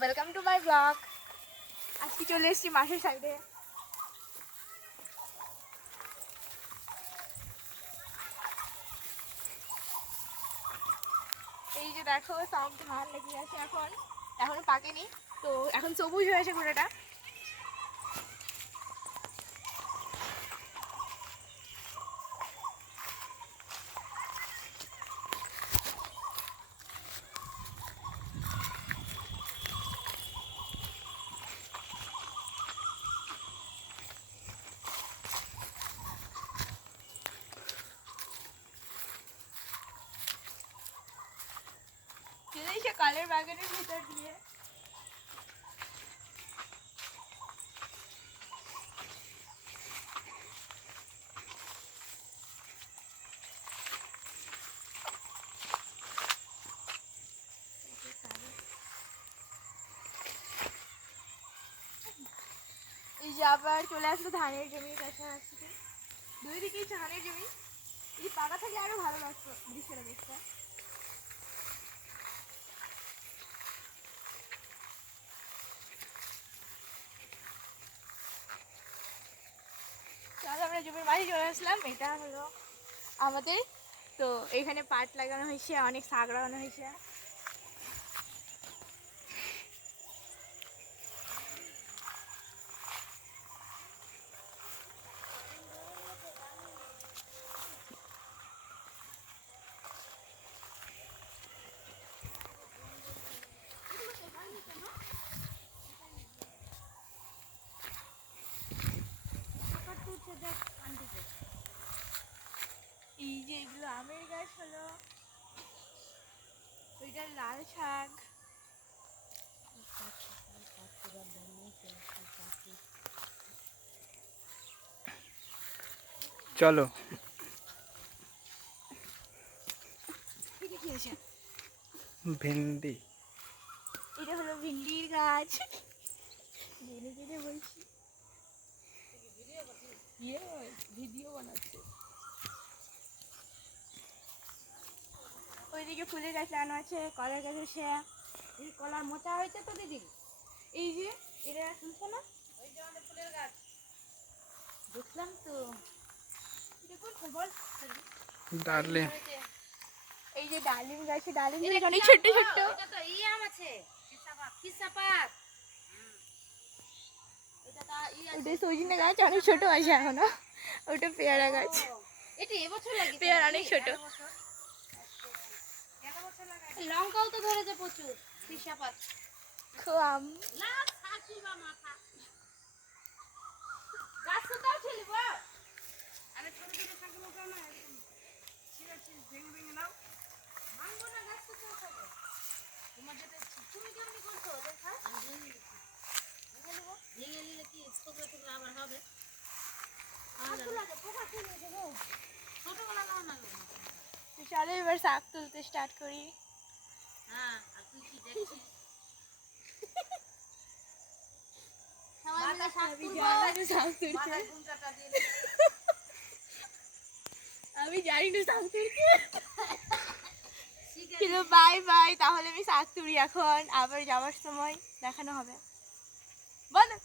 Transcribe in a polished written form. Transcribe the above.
Welcome to my blog. আজকে চলে এসেছি মাঠের সাইডে। এই যে দেখো সব ধান লেগে গেছে, এখনো পাকেনি, তো এখন সবুজ হয়ে আছে গোটাটা। সে কালের বাগানের ভিতর দিয়ে এই যে আবার চলে আসলো ধানের জমির কাছাকাছি। দুই দিকেই ধানের জমি। এই পাকা থাকলে আরো ভালো লাগতো দৃশ্যটা দেখতে। তাহলে আমরা জমির মাঝে চলে আসলাম। এটা হলো আমাদের, তো এখানে পাট লাগানো হয়েছে, অনেক শাক লাগানো হয়েছে। এই যে এগুলো আমের গাছ হলো, ওইটা লাল শাক। চলো ভেন্ডি, এটা হলো ভিন্ডির গাছ। জেনে জেনে বলছি, ভিডিও বানাচ্ছে। ওইদিকে ফুলের গাছ লাগানো আছে, কলার গাছ আছে। এই কলার মোচা হয়েছে তো দিদি, এই যে এটা শুনছো না, ওই যে আমাদের ফুলের গাছ দেখলাম তো। এটা কোন খবর? ডালে এই যে ডালিম গাছে ডালিম অনেক ছোট্ট ছোট্ট। এটা তো ই আম আছে, কিসাপাত। ওটা সজনে গাছ অনেক ছোট আছে এখনো। ওটা পেয়ারা গাছ, এটা এবছর লাগিয়েছে, পেয়ারা অনেক ছোট। লঙ্কাও তো ধরেছে প্রচুর, কিসাপাত। আম না সাকিবা মাথা গাছ তো তাও ছেলিব। আরে ছোট ছোট শাকের মতো না, একদম ছিঁড়ে ছিঁড়ে ভেঙে ভেঙে নাও। ভাঙবো না, গাছ তো চাষ হবে। তোমার যেটা তুমি কেমনি করছো দেখা, ভেঙে নিলে কি টুকরো টুকরো আবার হবে। ছোটবেলা নাও না, চলো এবার শাক তুলতে স্টার্ট করি। হ্যাঁ। আর তুই কি দেখছিস? আমি জানি না শাক তুলতে। চলো বাই বাই, তাহলে আমি শাক তুলি এখন, আবার যাওয়ার সময় দেখানো হবে। বলো।